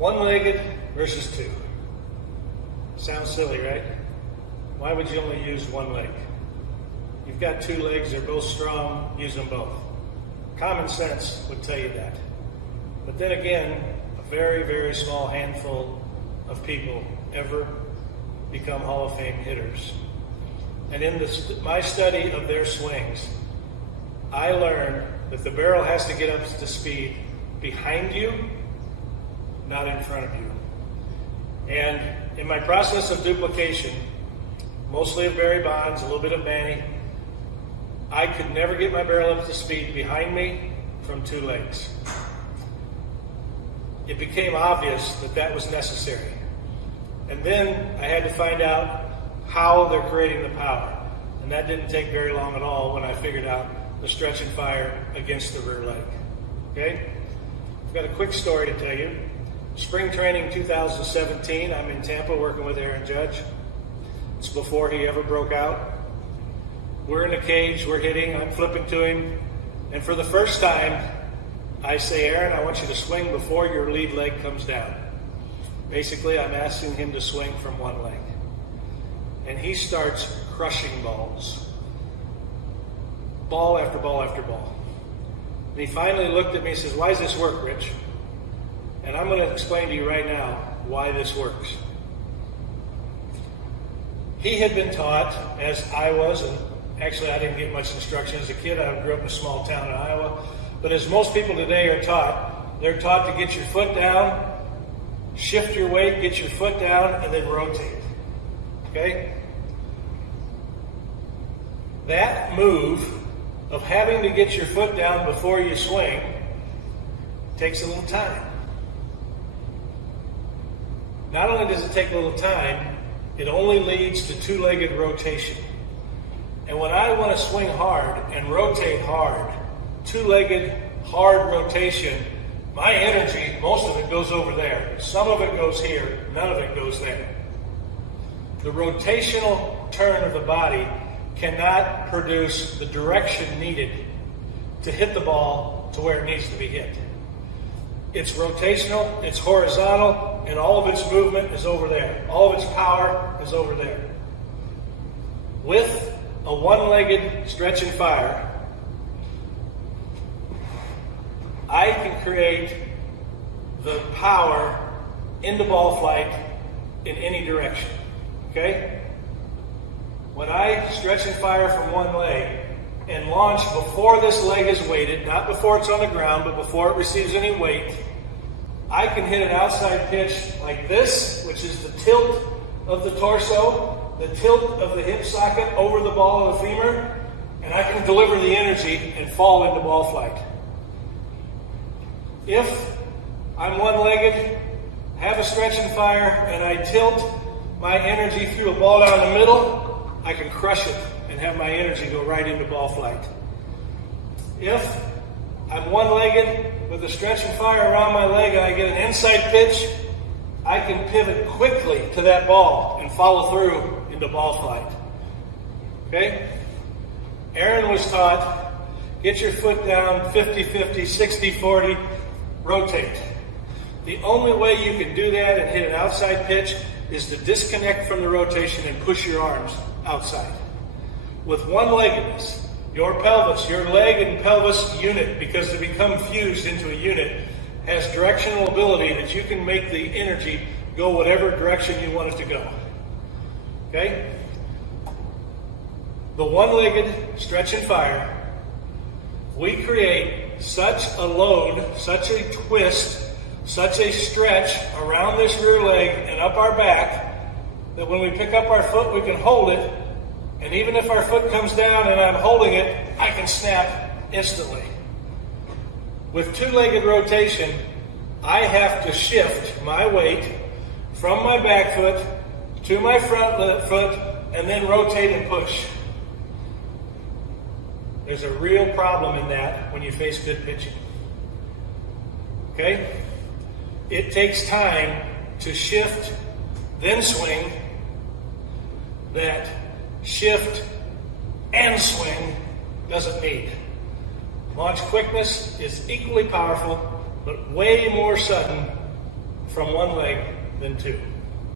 One-legged versus two. Sounds silly, right? Why would you only use one leg? You've got two legs, they're both strong, use them both. Common sense would tell you that. But then again, a very, very small handful of people ever become Hall of Fame hitters. And in my study of their swings, I learned that the barrel has to get up to speed behind you, not in front of you. And in my process of duplication, mostly of Barry Bonds, a little bit of Manny, I could never get my barrel up to speed behind me from two legs. It became obvious that that was necessary. And then I had to find out how they're creating the power. And that didn't take very long at all when I figured out the stretch and fire against the rear leg. Okay? I've got a quick story to tell you. Spring training 2017, I'm in Tampa working with Aaron Judge. It's before he ever broke out. We're in a cage, we're hitting, I'm flipping to him, and for the first time, I say, Aaron, I want you to swing before your lead leg comes down. Basically, I'm asking him to swing from one leg. And he starts crushing balls. Ball after ball after ball. And he finally looked at me and says, why does this work, Rich? And I'm going to explain to you right now why this works. He had been taught, as I was, and actually I didn't get much instruction as a kid. I grew up in a small town in Iowa. But as most people today are taught, they're taught to get your foot down, shift your weight, get your foot down, and then rotate. Okay? That move of having to get your foot down before you swing takes a little time. Not only does it take a little time, it only leads to two-legged rotation. And when I want to swing hard and rotate hard, two-legged hard rotation, my energy, most of it goes over there. Some of it goes here, none of it goes there. The rotational turn of the body cannot produce the direction needed to hit the ball to where it needs to be hit. It's rotational, it's horizontal, and all of its movement is over there. All of its power is over there. With a one-legged stretch and fire, I can create the power into ball flight in any direction. Okay? When I stretch and fire from one leg and launch before this leg is weighted, not before it's on the ground, but before it receives any weight, I can hit an outside pitch like this, which is the tilt of the torso, the tilt of the hip socket over the ball of the femur, and I can deliver the energy and fall into ball flight. If I'm one-legged, have a stretch and fire, and I tilt my energy through a ball down the middle, I can crush it and have my energy go right into ball flight. If I'm one-legged with a stretch and fire around my leg and I get an inside pitch, I can pivot quickly to that ball and follow through into ball flight. Okay? Aaron was taught, get your foot down 50-50, 60-40, rotate. The only way you can do that and hit an outside pitch is to disconnect from the rotation and push your arms outside. With one-leggedness, your pelvis, your leg and pelvis unit, because they become fused into a unit, has directional ability that you can make the energy go whatever direction you want it to go. Okay? The one-legged stretch and fire, we create such a load, such a twist, such a stretch around this rear leg and up our back that when we pick up our foot, we can hold it. And even if our foot comes down and I'm holding it, I can snap instantly. With two-legged rotation, I have to shift my weight from my back foot to my front foot and then rotate and push. There's a real problem in that when you face good pitching. Okay? It takes time to shift, then swing. That shift and swing doesn't need. Launch quickness is equally powerful, but way more sudden from from one leg than two.